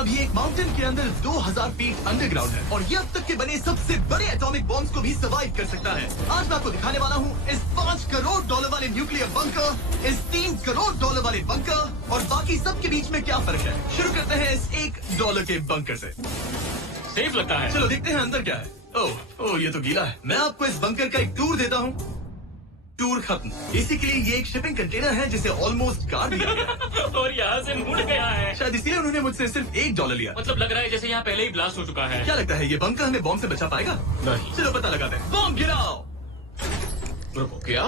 अभी एक माउंटेन के अंदर 2000 फीट अंडरग्राउंड है और ये अब तक के बने सबसे बड़े एटॉमिक बॉम्ब्स को भी सर्वाइव कर सकता है। आज मैं आपको दिखाने वाला हूँ इस $5 करोड़ वाले न्यूक्लियर बंकर, इस $3 करोड़ वाले बंकर और बाकी सब के बीच में क्या फर्क है। शुरू करते हैं इस $1 के बंकर से। सेफ लगता है। चलो देखते हैं अंदर क्या है। ओह ये तो गीला है। मैं आपको इस बंकर का एक टूर देता हूँ। टूर खत्म। बेसिकली ये एक शिपिंग कंटेनर है जिसे ऑलमोस्ट गाड़ दिया गया और यहाँ से मुड़ गया है। शायद इसीलिए उन्होंने मुझसे सिर्फ $1 लिया। मतलब लग रहा है जैसे यहाँ पहले ही ब्लास्ट हो चुका है। क्या लगता है ये बंकर हमें बॉम्ब से बचा पाएगा? नहीं। चलो पता लगाते हैं। बॉम्ब गिराओ। रुको, क्या?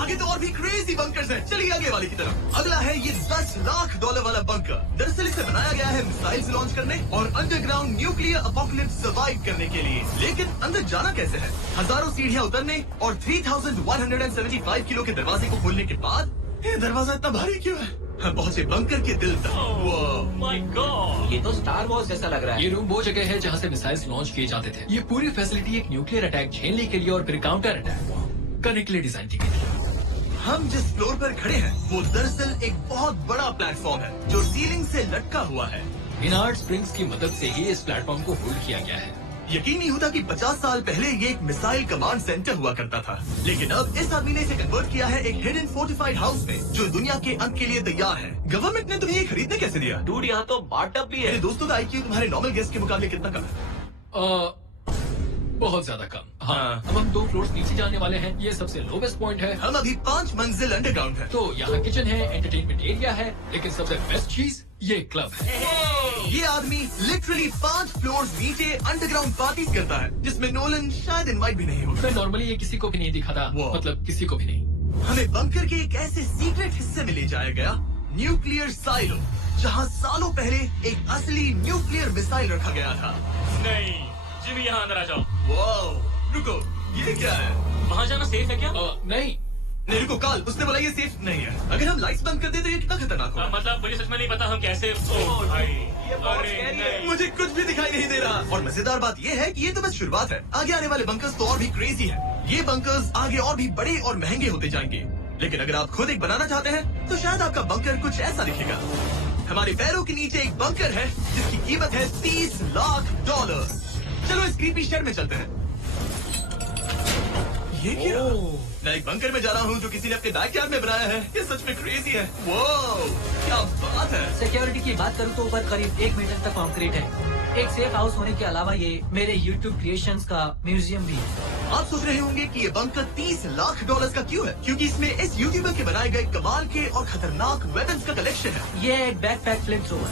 आगे तो और भी क्रेजी बंकर्स हैं। चलिए आगे वाले की तरफ। अगला है ये $10 लाख वाला बंकर। दरअसल इसे बनाया गया है मिसाइल्स लॉन्च करने और अंडरग्राउंड न्यूक्लियर अपोकलिप्स सर्वाइव करने के लिए। लेकिन अंदर जाना कैसे है? हजारों सीढ़ियाँ उतरने और 3175 किलो के दरवाजे को खोलने के बाद ये दरवाजा इतना भारी क्यों है? हम पहुँचे बंकर के दिल तक। माय गॉड, ये तो स्टार वॉर्स जैसा लग रहा है। ये रूम वो जगह है जहाँ से मिसाइल्स लॉन्च किए जाते थे। ये पूरी फैसिलिटी एक न्यूक्लियर अटैक झेलने के लिए और फिर काउंटर अटैक करने के लिए डिजाइन की गई थी। हम जिस फ्लोर पर खड़े हैं वो दरअसल एक बहुत बड़ा प्लेटफॉर्म है जो सीलिंग से लटका हुआ है। इनार्ड स्प्रिंग्स की मदद से ही इस प्लेटफॉर्म को होल्ड किया गया है। यकीन नहीं होता कि 50 साल पहले ये एक मिसाइल कमांड सेंटर हुआ करता था, लेकिन अब इस आदमी ने इसे कन्वर्ट किया है एक हिडन फोर्टिफाइड हाउस में जो दुनिया के अंत के लिए तैयार है। गवर्नमेंट ने तुम्हें ये खरीदने कैसे दिया? डूड, यहाँ तो बाथटब भी मेरे है। दोस्तों का IQ तुम्हारे नॉर्मल गेस्ट के मुकाबले कितना कम है? बहुत ज्यादा कम। हाँ, हाँ। अब हम 2 फ्लोर्स नीचे जाने वाले हैं। ये सबसे लोवेस्ट पॉइंट है। हम अभी 5 मंजिल अंडरग्राउंड है। तो यहाँ किचन है, एंटरटेनमेंट एरिया है, लेकिन सबसे बेस्ट चीज ये क्लब है। ये आदमी लिटरली 5 फ्लोर्स नीचे अंडरग्राउंड पार्टीज करता है जिसमें नोलन शायद इनवाइट भी नहीं होता। मैं नॉर्मली ये किसी को भी नहीं दिखाता, Wow. मतलब किसी को भी नहीं। हमें बंकर के एक ऐसे सीक्रेट हिस्से में ले जाया गया, न्यूक्लियर साइलो, जहाँ सालों पहले एक असली न्यूक्लियर मिसाइल रखा गया था। नहीं, जिमी यहाँ अंदर आ जाओ। वाओ, रुको, ये क्या है? वहाँ जाना सेफ है क्या? नहीं, नहीं रुको, काल, उसने बोला ये सेफ नहीं है। अगर हम लाइट्स बंद कर दे तो ये कितना खतरनाक होगा। मतलब मुझे सच में नहीं पता हम कैसे। ओह भाई, अरे नहीं। मुझे कुछ भी दिखाई नहीं दे रहा। और मजेदार बात ये है कि ये तो बस शुरुआत है। आगे आने वाले बंकर्स तो और भी क्रेजी है। ये बंकर्स आगे और भी बड़े और महंगे होते जाएंगे। लेकिन अगर आप खुद एक बनाना चाहते हैं तो शायद आपका बंकर कुछ ऐसा दिखेगा। हमारे पैरों के नीचे एक बंकर है जिसकी कीमत है $30 लाख। चलो इस क्रीपी शहर में चलते हैं। ये क्या? मैं एक बंकर में जा रहा हूँ जो किसी ने अपने बैकयार्ड में बनाया है। ये सच में क्रेजी है। वाओ, क्या बात है। सिक्योरिटी की बात करूँ तो ऊपर करीब 1 मीटर तक कंक्रीट है। एक सेफ हाउस होने के अलावा ये मेरे YouTube क्रिएशंस का म्यूजियम भी है। आप सोच रहे होंगे कि ये बंकर $30 लाख का क्यों है? क्योंकि इसमें इस यूट्यूबर के बनाए गए कमाल के और खतरनाक वेपन्स का कलेक्शन है। ये एक बैकपैक फ्लेमथ्रोवर।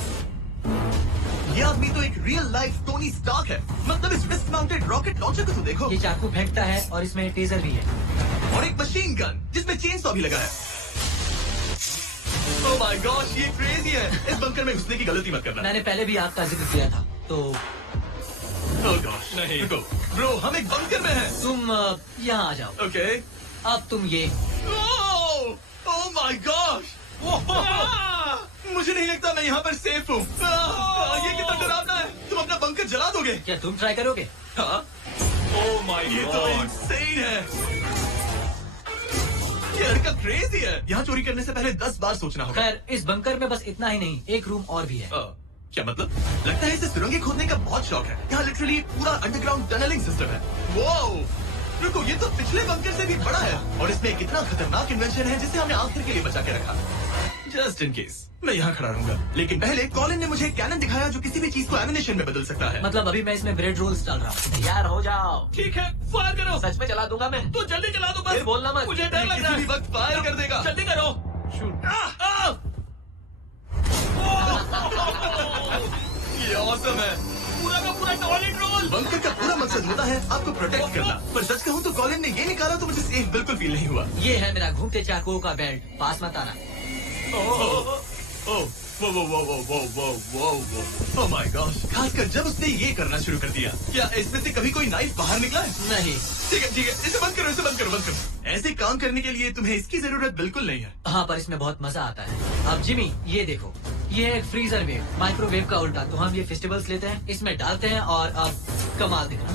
ये आदमी तो एक रियल लाइफ टोनी स्टार्क है। मतलब इस रिस्ट माउंटेड रॉकेट लॉन्चर को तो देखो। ये चाकू फेंकता है और इसमें टेजर भी है। और एक मशीन गन जिसमें चेनसॉ भी लगा है। ओह माय गॉश, ये क्रेजी है। इस बंकर में घुसने की गलती मत करना। मैंने पहले भी आग का जिक्र किया था। तो ओह गॉश, नहीं। रुको ब्रो, हम एक बंकर में हैं। तुम यहाँ आ जाओ। ओके। अब तुम ये ओह माय गॉश, मुझे नहीं लगता मैं यहाँ पर सेफ हूँ। ये कितना डरावना है। तुम अपना बंकर जला दोगे? क्या तुम ट्राई करोगे? हाँ, ओह माय ये तो गॉड। इंसेन है। ये लड़का क्रेजी है। यहाँ चोरी करने से पहले 10 बार सोचना होगा। खैर, इस बंकर में बस इतना ही नहीं, एक रूम और भी है। क्या मतलब? लगता है इसे सुरंगें खोदने का बहुत शौक है। यहाँ लिटरली पूरा अंडरग्राउंड टनलिंग सिस्टम है। वाओ, रुको, ये तो पिछले बंकर से भी बड़ा है और इसमें कितना खतरनाक इन्वेंशन है जिसे हमने आखिर के लिए बचा के रखा। जस्ट इन केस मैं यहाँ खड़ा रहूंगा। लेकिन पहले कॉलिन ने मुझे कैनन दिखाया जो किसी भी चीज को एमिनेशन में बदल सकता है। मतलब अभी मैं इसमें ब्रेड रोल्स डाल रहा हूँ। तैयार हो जाओ। ठीक है, फायर करो। सच में चला दूंगा मैं। तो जल्दी चला दो बस। फिर बोलना मत। मुझे डर लग रहा किसी भी है। वक्त फायर कर देगा। जल्दी करो। ये ऑसम है। पूरा का पूरा टॉयलेट रोल। बंकर का पूरा मकसद होता है आपको प्रोटेक्ट करना। पर सच कहूँ तो कॉलिन ने ये निकाला तो मुझे सेफ बिल्कुल फील नहीं हुआ। ये है मेरा घूमते चाकुओं का बेल्ट। पास मत आना। ओह माय गॉश, खासकर जब उसने ये करना शुरू कर दिया। क्या इसमें से कभी कोई नाइफ बाहर निकला है? नहीं। ठीक है, इसे बंद करो, इसे बंद करो, बंद करो। ऐसे काम करने के लिए तुम्हें इसकी जरूरत बिल्कुल नहीं है। हाँ, पर इसमें बहुत मजा आता है। अब जिमी, ये देखो, ये है एक फ्रीजर वेव, माइक्रोवेव का उल्टा। तो हम ये फेस्टिवल्स लेते हैं, इसमें डालते हैं और अब कमाल दिखा।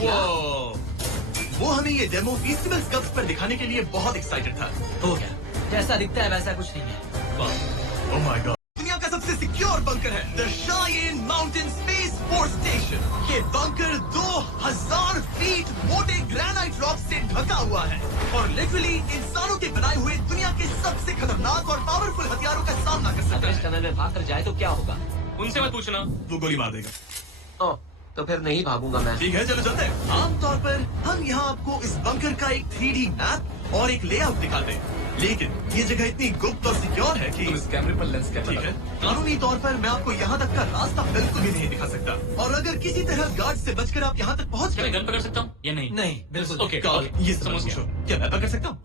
वो हमें ये डेमो फेस्टिवल कप्स पर दिखाने के लिए बहुत एक्साइटेड था। हो गया। जैसा दिखता है वैसा कुछ नहीं है। ओह माय गॉड, दुनिया का सबसे सिक्योर बंकर है the Cheyenne mountain space force station. ये बंकर 2000 फीट मोटे ग्रेनाइट रॉक से ढका हुआ है और लिटरली इंसानों के बनाए हुए दुनिया के सबसे खतरनाक और पावरफुल हथियारों का सामना कर सकता अगर इस है। टनल में भाग कर जाए तो क्या होगा? उनसे मत पूछना। वो गोली मार देगा। ओह, तो फिर नहीं भागूंगा मैं। ठीक है, चलो चलते हैं। आमतौर पर हम यहाँ आपको इस बंकर का एक 3D मैप और एक लेआउट दिखाते हैं, लेकिन ये जगह इतनी गुप्त और सिक्योर है कि तुम इस कैमरे पर लेंस कैमरा ठीक है, कानूनी तौर पर मैं आपको यहाँ तक का रास्ता बिल्कुल भी नहीं दिखा सकता। और अगर किसी तरह गार्ड से बचकर आप यहाँ तक पहुँच क्या मैं गए, गन पकड़ सकता हूँ या नहीं? नहीं, बिल्कुल ओके, कॉल ये समझ समझ पूछो, गया। क्या मैं पकड़ सकता हूँ?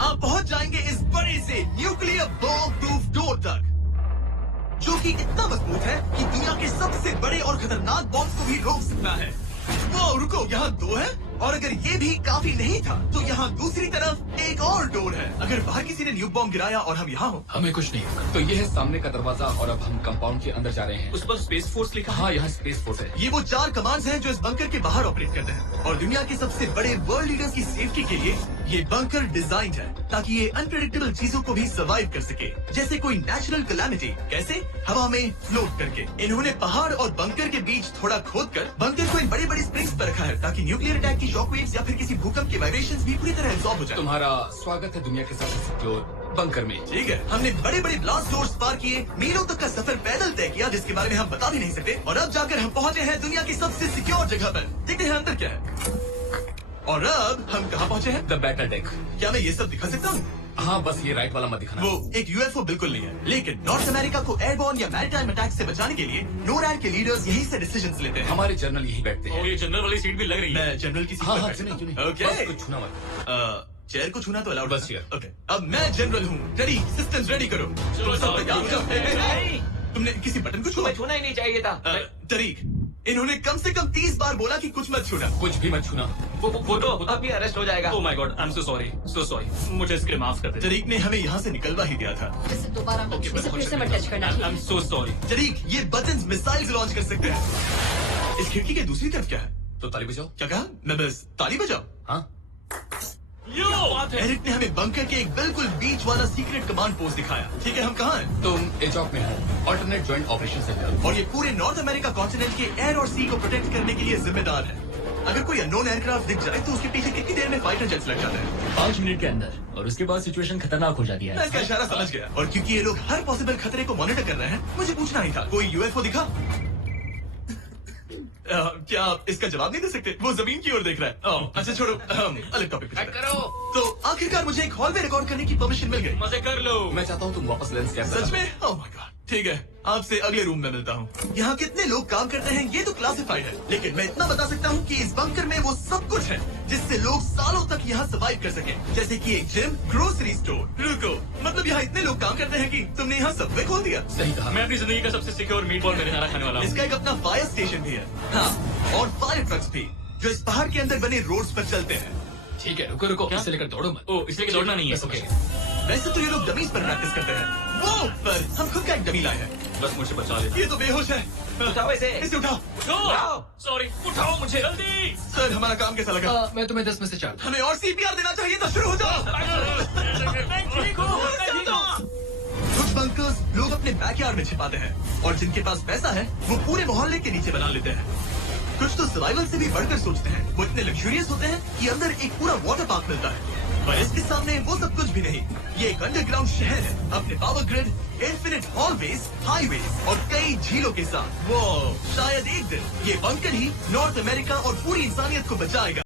आप पहुँच जाएंगे इस बड़े से न्यूक्लियर बॉम्ब प्रूफ डोर तक, जो कि इतना मजबूत है कि दुनिया के सबसे बड़े और खतरनाक बॉम्ब को भी रोक सकता है। वो रुको, यहाँ 2 है, और अगर ये भी काफी नहीं था तो यहाँ दूसरी तरफ एक और डोर है। अगर बाहर किसी ने न्यूक बॉम्ब गिराया और हम यहाँ हो, हमें कुछ नहीं होगा। तो ये है सामने का दरवाजा और अब हम कंपाउंड के अंदर जा रहे हैं। उस पर स्पेस फोर्स लिखा है। हाँ, यहाँ स्पेस फोर्स है। ये वो 4 कमांड्स हैं जो इस बंकर के बाहर ऑपरेट करते हैं और दुनिया के सबसे बड़े वर्ल्ड लीडर्स की सेफ्टी के लिए ये बंकर डिजाइन है ताकि ये अनप्रेडिक्टेबल चीजों को भी सर्वाइव कर सके, जैसे कोई नेचुरल कैलामिटी। कैसे? हवा में फ्लोट करके। इन्होंने पहाड़ और बंकर के बीच थोड़ा खोद कर बंकर को इन बड़ी बड़ी स्प्रिंग्स पर रखा है ताकि न्यूक्लियर अटैक की शॉक वेव्स या फिर किसी भूकंप के वाइब्रेशंस भी पूरी तरह एब्जॉर्ब हो जाए। तुम्हारा स्वागत है दुनिया के सबसे सिक्योर बंकर में। ठीक है, हमने बड़े बड़े ब्लास्ट डोर्स पार किए, मीलों तक का सफर पैदल तय किया जिसके बारे में हम बता भी नहीं सकते, और अब जाकर हम पहुंचे हैं दुनिया की सबसे सिक्योर जगह पर। देखते हैं अंदर क्या है। और अब हम कहाँ पहुंचे हैं? The battle deck. क्या मैं ये सब दिखा सकता हूँ? हाँ, बस ये राइट वाला मत दिखाना। वो एक यूएफओ बिल्कुल नहीं है, लेकिन नॉर्थ अमेरिका को एयरबॉर्न या मैरीटाइम अटैक से बचाने के लिए नोरैड के लीडर्स यहीं से डिसीजंस लेते हैं। हमारे जनरल यहीं बैठते ओ, हैं। ये जनरल वाली सीट भी लग रही है। मैं जनरल की सीट हाँ पर हाँ, बैठ क्यों नहीं, क्यों सकता नहीं। हूँ? बस ओके, कुछ छूना मत। चेयर को छूना तो अलाउड बस चेयर। ओके, अब मैं जनरल हूँ। रेडी, सिस्टम्स रेडी करो। तुम सब तैयार हो जाओ। नहीं। तुमने किसी बटन को छुआ? तुम्हें छूना ही नहीं चाहिए था। तरीक, इन्होंने कम से कम 30 बार बोला कि कुछ मत छूना। कुछ भी मत छूना। वो तो अभी अरेस्ट हो जाएगा। Oh my God, I am so sorry, so sorry. मुझे इसके लिए माफ कर दे। तरीक ने हमें यहाँ से निकलवा ही दिया था। इसे दोबारा मत ओके, इसे फिर से मत टच करना। I am so sorry. तरीक, ये बटन मिसाइल्स लॉन्च कर सकते हैं। इस खिड़की के दूसरी तरफ क्या है? तो ताली बजाओ। क्या कहा? मैं बस ताली बजाओ। हाँ, यो बात है। एरिक ने हमें बंकर के एक बिल्कुल बीच वाला सीक्रेट कमांड पोस्ट दिखाया। ठीक है, हम कहाँ हैं? तुम एजॉक में हो, ऑल्टरनेट ज्वाइंट ऑपरेशन सेंटर। और ये पूरे नॉर्थ अमेरिका कॉन्टिनेंट के एयर और सी को प्रोटेक्ट करने के लिए जिम्मेदार है। अगर कोई अननोन एयरक्राफ्ट दिख जाए तो उसके पीछे कितनी देर में फाइटर जेट्स लग जाते हैं? 5 मिनट के अंदर, और उसके बाद सिचुएशन खतरनाक हो जाती मैं है। इसका इशारा समझ गया, और क्योंकि ये लोग हर पॉसिबल खतरे को मॉनिटर कर रहे हैं, मुझे पूछना ही था, कोई यूएफओ दिखा? क्या आप इसका जवाब नहीं दे सकते? वो जमीन की ओर देख रहा है। अच्छा छोड़ो, अलग टॉपिक पे चलते हैं। करो। तो आखिरकार मुझे एक हॉल में रिकॉर्ड करने की परमिशन मिल गई। मजे कर लो। मैं चाहता हूँ तुम वापस लेंस कैमरा। सच में? ओह माय गॉड, ठीक है, आपसे अगले रूम में मिलता हूँ। यहाँ कितने लोग काम करते हैं ये तो क्लासिफाइड है, लेकिन मैं इतना बता सकता हूँ कि इस बंकर में वो सब कुछ है जिससे लोग सालों तक यहाँ सर्वाइव कर सके, जैसे कि एक जिम, ग्रोसरी स्टोर। रुको, मतलब यहाँ इतने लोग काम करते हैं कि तुमने यहाँ सबवे खोल दिया? सही कहा। मैं अपनी जिंदगी का सबसे सिक्योर मीट बॉल मेरे खाना खाने वाला हूँ। इसका एक अपना फायर स्टेशन भी है। हाँ, और फायर ट्रक्स भी जो इस पहाड़ के अंदर बने रोड्स पर चलते हैं। ठीक है, रुको रुको, क्या? इसे लेकर दौड़ो मत। ओ, इसलिए कि दौड़ना नहीं है। ओके। वैसे तो ये लोग डमीज पर प्रैक्टिस करते हैं, वो पर हम खुद का एक डमी लाए हैं। बस मुझे बचा ले। ये तो बेहोश है। उठाओ इसे। इसे उठाओ। उठाओ। सॉरी, उठाओ मुझे जल्दी। सर, हमारा काम कैसा लगा? मैं तुम्हें 10 में से 4। हमें और सीपीआर देना चाहिए था। शुरू हो जाओ। ठीक हूँ, मैं ठीक हूँ। कुछ बंकर्स लोग अपने बैकयार्ड में छिपाते हैं, और जिनके पास पैसा है वो पूरे मोहल्ले के नीचे बना लेते हैं। कुछ तो सर्वाइवल से भी बढ़कर सोचते हैं। वो इतने लग्जूरियस होते हैं कि अंदर एक पूरा वाटर पार्क मिलता है, पर इसके सामने वो सब कुछ भी नहीं। ये एक अंडरग्राउंड शहर है, अपने power grid, infinite hallways, highways और कई झीलों के साथ। वो शायद एक दिन ये बंकर ही नॉर्थ अमेरिका और पूरी इंसानियत को बचाएगा।